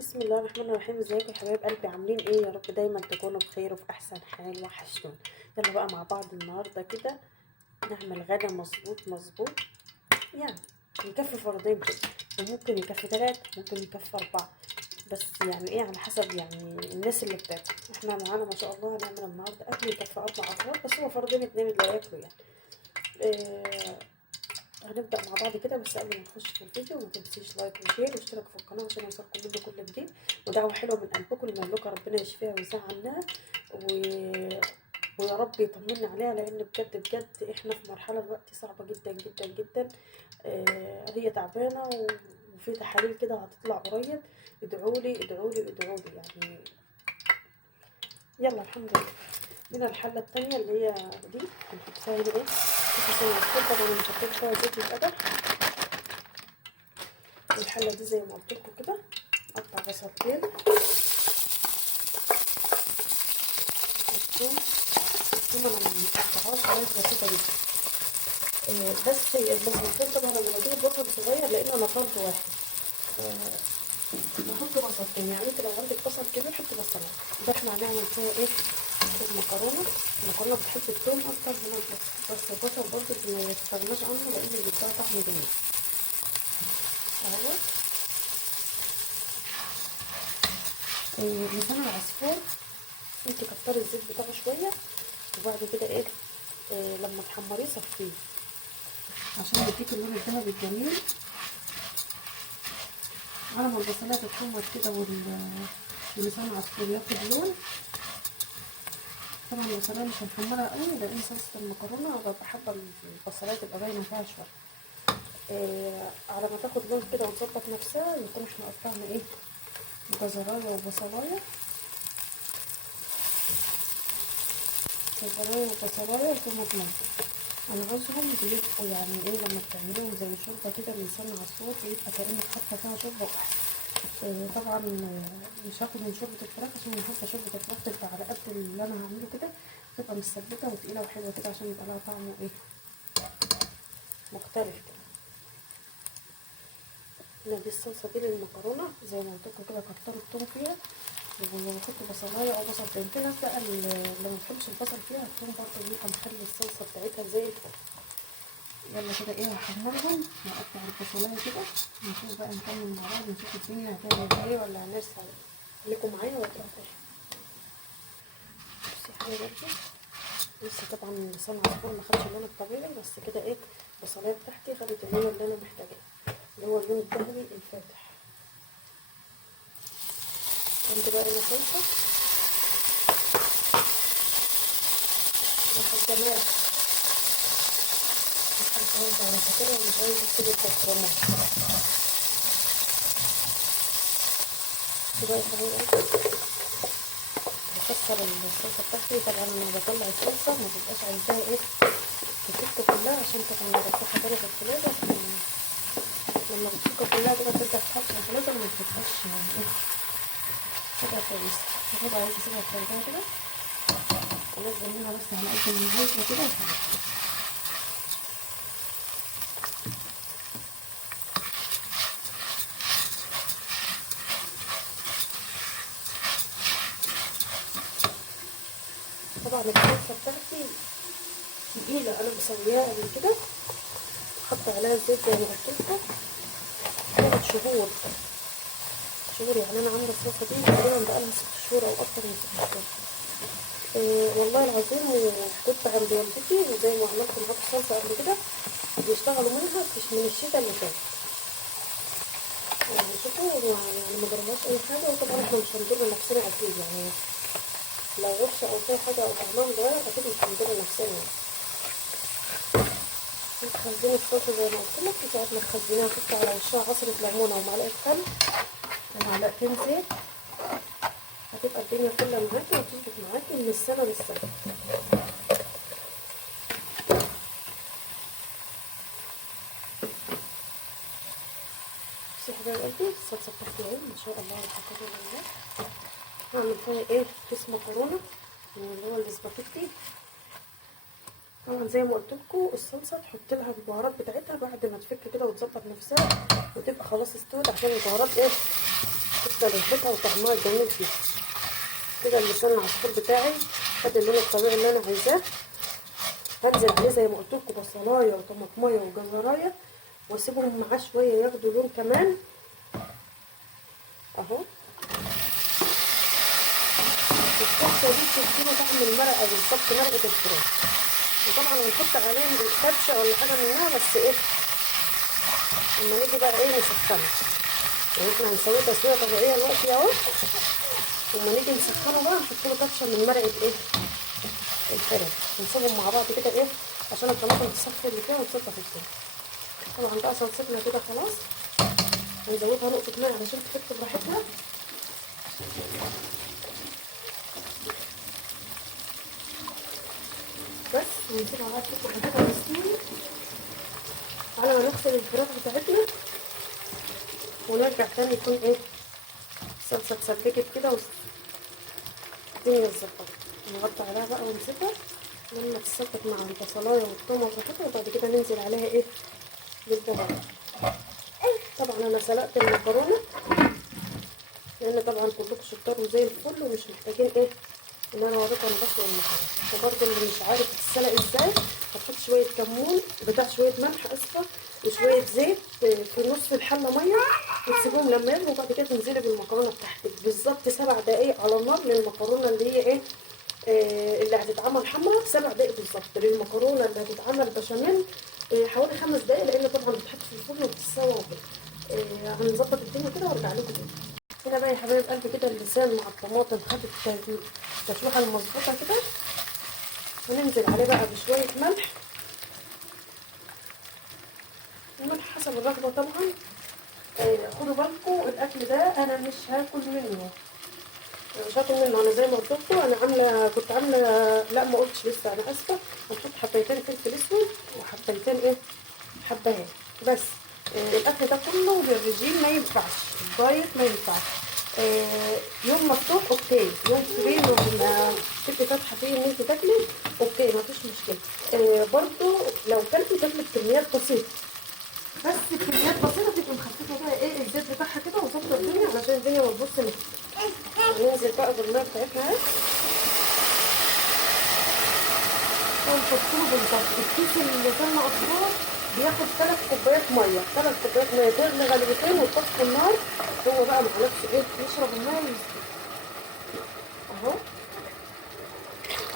بسم الله الرحمن الرحيم. ازيكم يا حبايب قلبي؟ عاملين ايه؟ يا رب دايما تكونوا بخير وفي احسن حال. وحشتون. يلا بقى مع بعض النهارده كده نعمل غدا مظبوط يعني يكفي فردين كده، وممكن يكفي 3، ممكن يكفي 4، بس يعني ايه على حسب يعني الناس اللي بتاكل. احنا معانا ما شاء الله هنعمل النهارده اكل يكفي 4 افراد، بس هو فردين 2 اللي هياكلوا يعني. آه هنبدأ مع بعض كده، بس قبل ما نخش في الفيديو ما تنسيش لايك وشير واشتراك في القناة عشان يوصلكم منه كل جديد، ودعوة حلوة من قلبكم لمملوكة ربنا يشفيها ويزعل عنها ويا رب يطمنا عليها، لان بجد احنا في مرحلة دلوقتي صعبة جدا جدا جدا. هي تعبانة وفي تحاليل كده هتطلع قريب. ادعولي يعني. يلا الحمد لله. هنا الحلة التانية اللي هي دي هنحط فيها هنا ايه؟ طبعا انا حطيت فيها زيت القدح. الحلة دي زي ما قلت لكم كده اقطع بصلتين والثوم. الثوم انا مقطعاها شرايح بسيطة جدا. بس البصلتين طبعا انا بجيب بصل صغير لان انا فرد واحد. بحط بصلتين، يعني انت لو عندك بصل كبير حطي بصلين. ده احنا هنعمل فيها ايه؟ المكرونة بتحب الثوم اكتر من البصل، بس البصل برضه ما يستغناش عنه لان بيديها طعم جميل. اهو لسان العصفور انت كتري الزيت بتاعه شويه، وبعد كده ايه لما تحمريه صفيه عشان يديك اللون الذهبي الجميل. على ما البصلايه تتحمر كده ولسان العصفور ياخد لون. طبعا البصلايه مش هنحمرها قوي لان صلصه المكرونه ببقى حابه البصلايه تبقى باينه فيها شويه. على ما تاخد لون كده وتظبط نفسها نكون احنا قطعنا ايه؟ جزرايه وبصلايه وطماطم. انا عاوزهم بيبقوا يعني ايه لما بتعملوهم زي شوربه كده من لسان العصفور بيبقى كأنك حاطه فيها شوربه واحسن. طبعا مش هاخد من شوربه الفراخ عشان حاطه شوربه الفراخ تبقى على قد اللي انا هعمله كده، تبقى مسبكه وتقيله وحلوه كده عشان يبقى لها طعم ايه مختلف كده. هنا دي الصلصه دي للمكرونه زي ما قلت لكم كده، كتروا الثوم فيها وحط بصلايه او بصلتين. في ناس بقى اللي ما بتحبش البصل فيها الثوم برضه بيبقى مخلي الصلصه بتاعتها زي الفل. يلا كده ايه هحمرهم، هقطع البصلايه كده نشوف بقى نكمل مع بعض، نشوف الدنيا هتعمل ايه ولا هنرسل. خليكم معايا وهتروحوا. بصي يا حبيبتي، لسه طبعا لسان العصفور ما خدش اللون الطبيعي، بس كده ايه البصلايه بتاعتي خدت اللون اللي انا محتاجاه اللي هو اللون الذهبي الفاتح. عندي بقى هنا صلصه وحجمات الحاجات على فكره مش عايزه تسيب البصرمات كده يا حبيبتي. بكسر الصلصه بتاعتي. طبعا انا بطلع الصلصه ما تبقاش عايزاها ايه تفك كلها عشان طبعا بركبها تاني في الفريزر. لما بتفك كلها كده ترجع تتحط في الفريزر ما بتبقاش يعني ايه كده كويسه. هبقى عايزه اسيبها في كده انزل منها بس على قد ما عايزه كده وخلاص. طبعا الصلصه بتاعتي تقيله، انا مسوياها قبل كده حاطه عليها زيت زي ما قلت لكم 3 شهور يعني. انا عامله الصلصه دي تقريبا بقالها 6 شهور او اكتر من 6 شهور. والله العظيم. كنت عند والدتي وزي ما عملت معاكم صلصه قبل كده بيشتغلوا منها من الشتاء اللي فات. يعني شوفوا يعني ما جربناش اي حاجه، وطبعا احنا مش هنضر نفسنا اكيد يعني. لو وحشه او فيها حاجه او طعمها متغير اكيد مش هنضر نفسنا يعني. تخزني الصلصه زي ما قلت لك، ساعه ما تخزنيها تحطي على وشها عصره ليمونه ومعلقه خل ومعلقتين زيت، هتبقى الدنيا كلها معاكي وتظبط معاكي من السنه للسنه. بصي يا حبايب قلبي الصلصه بتاعتي اهي ما شاء الله لا قوه الا بالله. هعمل فيها ايه كيس مكرونه اللي هو الاسباجيتي. طبعا زي ما قلت لكم الصلصه تحط لها البهارات بتاعتها بعد ما تفك كده وتظبط نفسها وتبقى خلاص استوت، عشان البهارات ايه تفضل ريحتها وطعمها جميل فيها. كده اللسان العصفور بتاعي خد اللون الطبيعي اللي انا عايزاه. هنزل عليه زي ما قلت لكم بصلايه وطماطمايه وجزرايه واسيبهم معاه شويه ياخدوا لون كمان اهو. الكبسه دي بتديله طعم المرقه بالظبط، مرقه الفراخ. وطبعا هنحط عليها كبشه ولا حاجه منها، بس ايه اما نيجي بقى ايه نسخنه. يعني احنا هنسويه تسويه طبيعيه دلوقتي اهو، وما نيجي نسخنه بقى نحط له كبشه من مرقه ايه الفراخ، ونسيبهم مع بعض كده ايه عشان الطماطم تصفي اللي فيها ونحطها في الفرن. طبعا بقى صلصتنا كده خلاص، هنزودها نقطه ماء علشان تحط براحتها. بس ونسيبها بقى تحط براحتها تستوي على ما نغسل الفراخ بتاعتنا، ونرجع تاني يكون ايه الصلصه اتسبكت كده والدنيا اتظبطت. نغطي عليها بقى ونسيبها لما تتسبك مع البصلايه والثوم وبراحتها، وبعد كده ننزل عليها ايه بالبهارات. طبعا انا سلقت المكرونه لان طبعا كلكم شطار وزي الفل ومش محتاجين ايه ان انا اوريكم انا بسلق المكرونه. وبرده اللي مش عارف تتسلق ازاي هتحط شويه كمون بتاع شويه ملح اسفه وشويه زيت في نص الحله ميه، وتسيبهم لما يغلوا، وبعد كده تنزلي بالمكرونه بتاعتك بالظبط 7 دقايق على النار للمكرونه اللي هي ايه اللي هتتعمل حمرا. 7 دقايق بالظبط. للمكرونه اللي هتتعمل بشاميل حوالي 5 دقايق، لان طبعا بتتحط في الفرن وبتتسوى وكده. هنظبط الدنيا كده وارجع لكم تاني. هنا بقى يا حبايب قلبي كده اللسان مع الطماطم خدت التشويحه المظبوطه كده، وننزل عليه بقى بشويه ملح. الملح حسب الرغبه طبعا. خدوا بالكم الاكل ده انا مش هاكل منه، مش هاكل منه. انا زي ما قلت لكم انا كنت عامله، لا ما قلتش لسه، انا اسفه. هنحط حبايتين فلفل اسود وحبايتين ايه حبهان بس. الاكل ده كله بالرجيم ما ينفعش، الدايت ما ينفعش. يوم مفتوح اوكي، يوم فري لما تبقي فاتحه فيه ان انت تاكلي اوكي مفيش مشكله. برضو لو كلتي تاكلي بكميات بسيطه، بس بكميات بسيطه تبقي مخففه بقى ايه الزيت بتاعها كده وظبطه الدنيا علشان الدنيا ما تبص منك. ننزل بقى بالميه بتاعتنا اهي ونحط له بالظبط الكيس اللي زي اطفال بياخد 3 كوبايات ميه، 3 كوبايات ميه تغلي غلوتين وتطفي النار. هو بقى مع نفسه ايه يشرب الميه ويستوي اهو.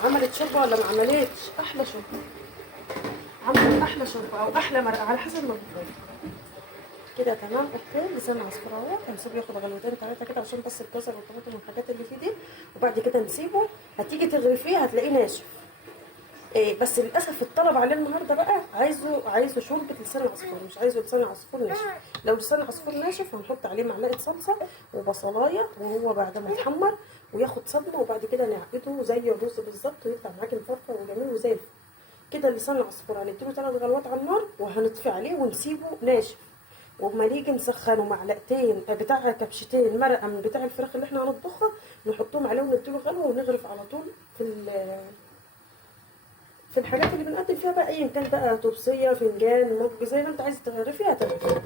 عملت شوربه ولا ما عملتش؟ احلى شوربه، عملت احلى شوربه او احلى مرقه على حسب ما بتحبي. كده تمام اوكي. لسان العصفور اهو هنسيبه ياخد غلوتين 3 كده عشان بس الجزر والطماطم والحاجات اللي فيه دي، وبعد كده نسيبه. هتيجي تغرفيه هتلاقيه ناشف. بس للاسف الطلب عليه النهارده بقى عايزه شوربه لسان العصفور، مش عايزه لسان العصفور ناشف. لو لسان العصفور ناشف هنحط عليه معلقه صلصه وبصلايه، وهو بعد ما يتحمر وياخد صدمه وبعد كده نعقده زي الرز بالظبط ويطلع معاكي مفرفر وجميل وزي الفل. كده لسان العصفور هنديله 3 غلوات على النار وهنطفي عليه ونسيبه ناشف. وما نيجي نسخنه معلقتين بتاع كبشتين مرقه من بتاع الفراخ اللي احنا هنطبخها نحطهم عليه ونديله غلوه ونغرف على طول في الحاجات اللي بنقدم فيها بقى ايا كان بقى طبسيه فنجان مج زي ما انت عايزه تغرفيها هتغرفيها.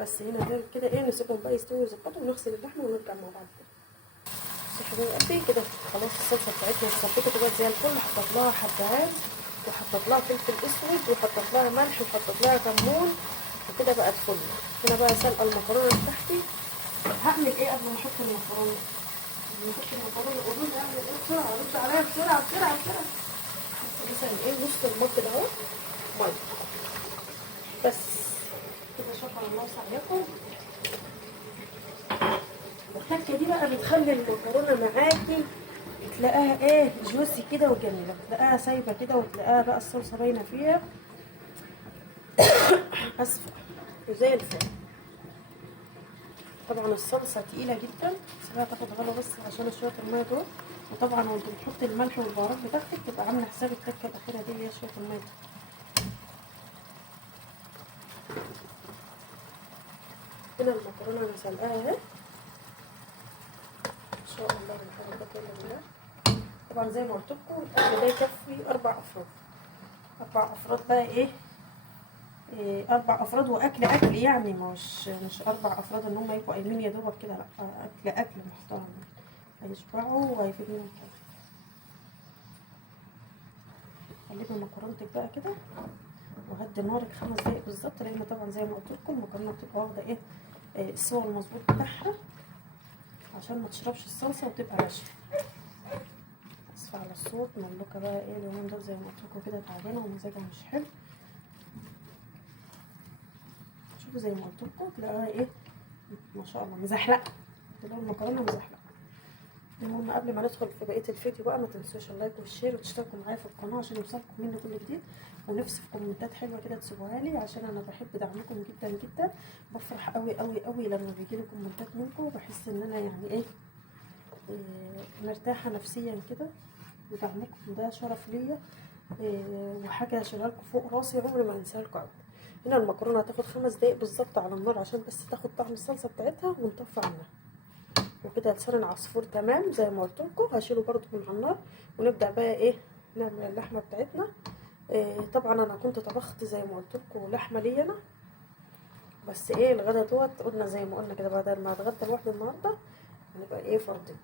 بس هنا غير كده ايه نسيبهم بقى يستووا ويظبطوا ونغسل اللحمه ونرجع مع بعض. بصي يا حبايبي قد كده خلاص الصلصه بتاعتنا اتظبطت كده زي الفل. حطيت لها حبهان وحطيت لها فلفل اسود وحطيت لها ملح وحطيت لها كمون وكده بقت فل. هنا بقى سلقه المكرونه بتاعتي. هعمل ايه قبل ما احط المكرونه؟ نحط المكرونه قولوا لي اعمل ايه بسرعه، رد عليا بسرعه بسرعه بسرعه. مثلا ايه نص المج ده اهو ميه بس كده. شكرا الله سعيكم. التكه دي بقى بتخلي المكرونه معاكي تلاقيها ايه جوسي كده وجميله، تلاقيها سايبه كده وتلاقيها بقى الصلصه باينه فيها اسفه وزي الفل. طبعا الصلصه تقيله جدا، سيبها تاخد غلوه بس عشان شويه الميه دول. وطبعا وانت بتحطي الملح والبهارات بتاعتك تبقى عامله حساب التكه الاخيره دي اللي هي شويه الميه. هنا المكرونه انا سلقاها اهي ان شاء الله من حاجه بالله. طبعا زي ما قلت لكم الاكل ده يكفي 4 افراد. 4 افراد بقى ايه 4 افراد واكل يعني، مش 4 افراد ان هم يبقوا قايمين يا دوبك كده، لا اكل محترم هيشبعوا وهيفيدوهم. قلبي مكرونتك بقى كده وهدي نارك 5 دقايق بالظبط، لان طبعا زي ما قلت لكم المكرونه بتبقى واخده ايه السوا المظبوط بتاعها عشان ما تشربش الصلصه وتبقى ناشفه. اسفه على الصوت، مملوكه بقى ايه اليومين دول زي ما قلت لكم كده تعبانه ومزاجها مش حلو. شوفوا زي ما قلت لكم تلاقوها ايه ما شاء الله مزحلقه، تلاقوا المكرونه مزحلقه. المهم قبل ما ندخل في بقيه الفيديو بقى، ما تنسوش اللايك والشير وتشتركوا معايا في القناه عشان يوصلكم مني كل جديد، ونفسي في كومنتات حلوه كده تسيبوها لي عشان انا بحب دعمكم جدا جدا. بفرح قوي قوي قوي لما بيجيلي كومنتات منكم، بحس ان انا يعني ايه مرتاحه نفسيا كده، ودعمكم ده شرف ليا وحاجه هشيلها لكم فوق راسي عمري ما هنساها لكم ابدا. هنا المكرونه هتاخد 5 دقايق بالظبط على النار عشان بس تاخد طعم الصلصه بتاعتها ونطفي عنها، وكده لسان العصفور تمام زي ما قلت لكم. هشيله برده من على النار ونبدا بقى ايه نعمل اللحمه بتاعتنا. طبعا انا كنت طبخت زي ما قلت لكم لحمه لي انا، بس ايه الغدا دوت قلنا زي ما قلنا كده بدل ما اتغدى لوحدي النهارده هنبقى ايه فردين،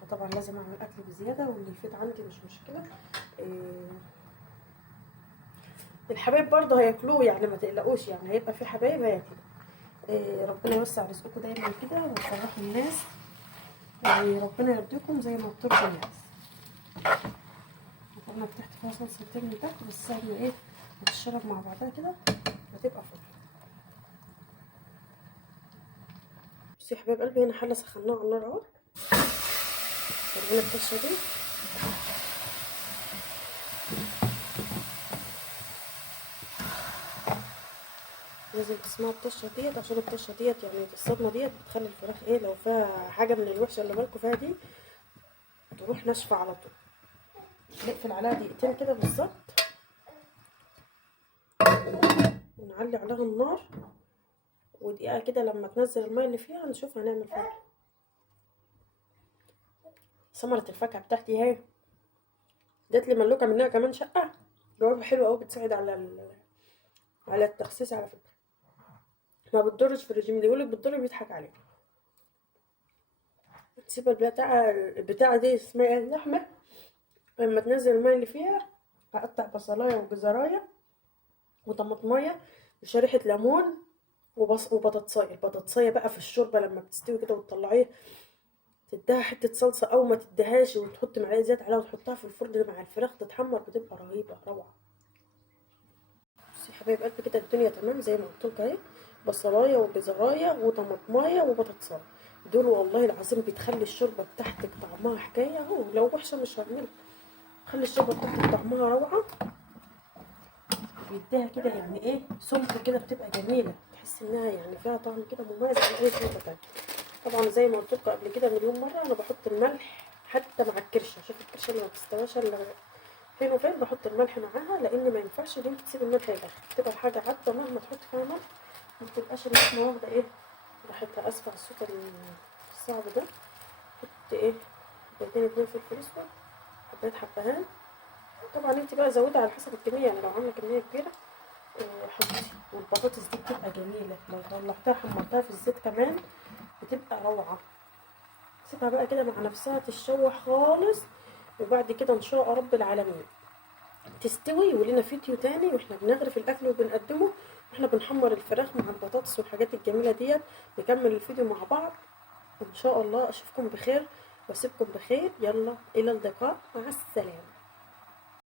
فطبعا لازم اعمل اكل بزياده واللي يفيد عندي مش مشكله. الحبايب برضه هياكلوه يعني ما تقلقوش، يعني هيبقى في حبايب هياكلوا. ربنا يوسع رزقكم دايما كده وتفرحوا الناس، ربنا يرضيكم زي ما بترضوا الناس. انا فتحت فيها صلصتين من تحت بس ساعة ما ايه هتشرب مع بعضها كده هتبقى فل. بصوا يا حبايب قلبي، هنا حله سخناها على النار اهو، هنا الطشه دي لازم تسمعوا الطشه ديت، عشان الطشه ديت يعني الصدمه ديت بتخلي الفراخ ايه لو فيها حاجه من الوحشه اللي بالكم فيها دي تروح ناشفه على طول. نقفل عليها دقيقتين كده بالظبط ونعلي عليها النار، ودقيقه كده لما تنزل الميه اللي فيها نشوف هنعمل فيها ايه. ثمره الفاكهه بتاعتي اهي جات لي ملوكه منها كمان شقه، جوابها حلو قوي، بتساعد على التخسيس على فكره، ما بتضرش في الرجيم، اللي يقولك بتضر بيضحك عليك. تسيب البتاعه دي اسمها ايه اللحمه لما تنزل الميه اللي فيها، هقطع بصلايه وجزرايه وطماطمايه وشريحه ليمون وبطاطسايه. البطاطسايه بقى في الشوربه لما بتستوي كده وتطلعيه تديها حته صلصه او ما تديهاش، وتحط معلقه زيت عليها وتحطها في الفرن مع الفراخ تتحمر، بتبقى رهيبه روعه. بصي يا حبايب قلبي كده الدنيا تمام زي ما قلت لكم اهي، بصلايه وجزرايه وطماطمايه وبطاطسايه دول والله العظيم بتخلي الشوربه بتاعتك طعمها حكايه اهو، لو وحشه مش هعملها، خلي الشوربه بتاعتك طعمها روعه، بيديها كده يعني ايه سمك كده، بتبقى جميله، تحس انها يعني فيها طعم كده مميز عن اي شوربه تانيه. طبعا زي ما قلت لكم قبل كده مليون مره انا بحط الملح حتى مع الكرشه، شوف الكرشه اللي ما بتستواش الا فين وفين بحط الملح معاها، لان ما ينفعش ان انت تسيب الملح يبقى تبقى الحاجه عادة مهما تحط فيها ملح ما بتبقاش اللحمه واخده ايه راحتها. اسفه على الصوت الصعب ده. حط ايه كوبايتين 2 فلفل اسود، حبايه حبهان، طبعا انت بقى زودي على حسب الكميه، يعني لو عامله كميه كبيره حطي. والبطاطس دي بتبقى جميله لو طلعتها حمرتها في الزيت كمان بتبقى روعه. سيبها بقى كده مع نفسها تتشوح خالص، وبعد كده ان شاء رب العالمين تستوي ولنا فيديو تاني واحنا بنغرف الاكل وبنقدمه واحنا بنحمر الفراخ مع البطاطس والحاجات الجميله ديت. نكمل الفيديو مع بعض ان شاء الله. اشوفكم بخير واسيبكم بخير، يلا الى اللقاء، مع السلامه.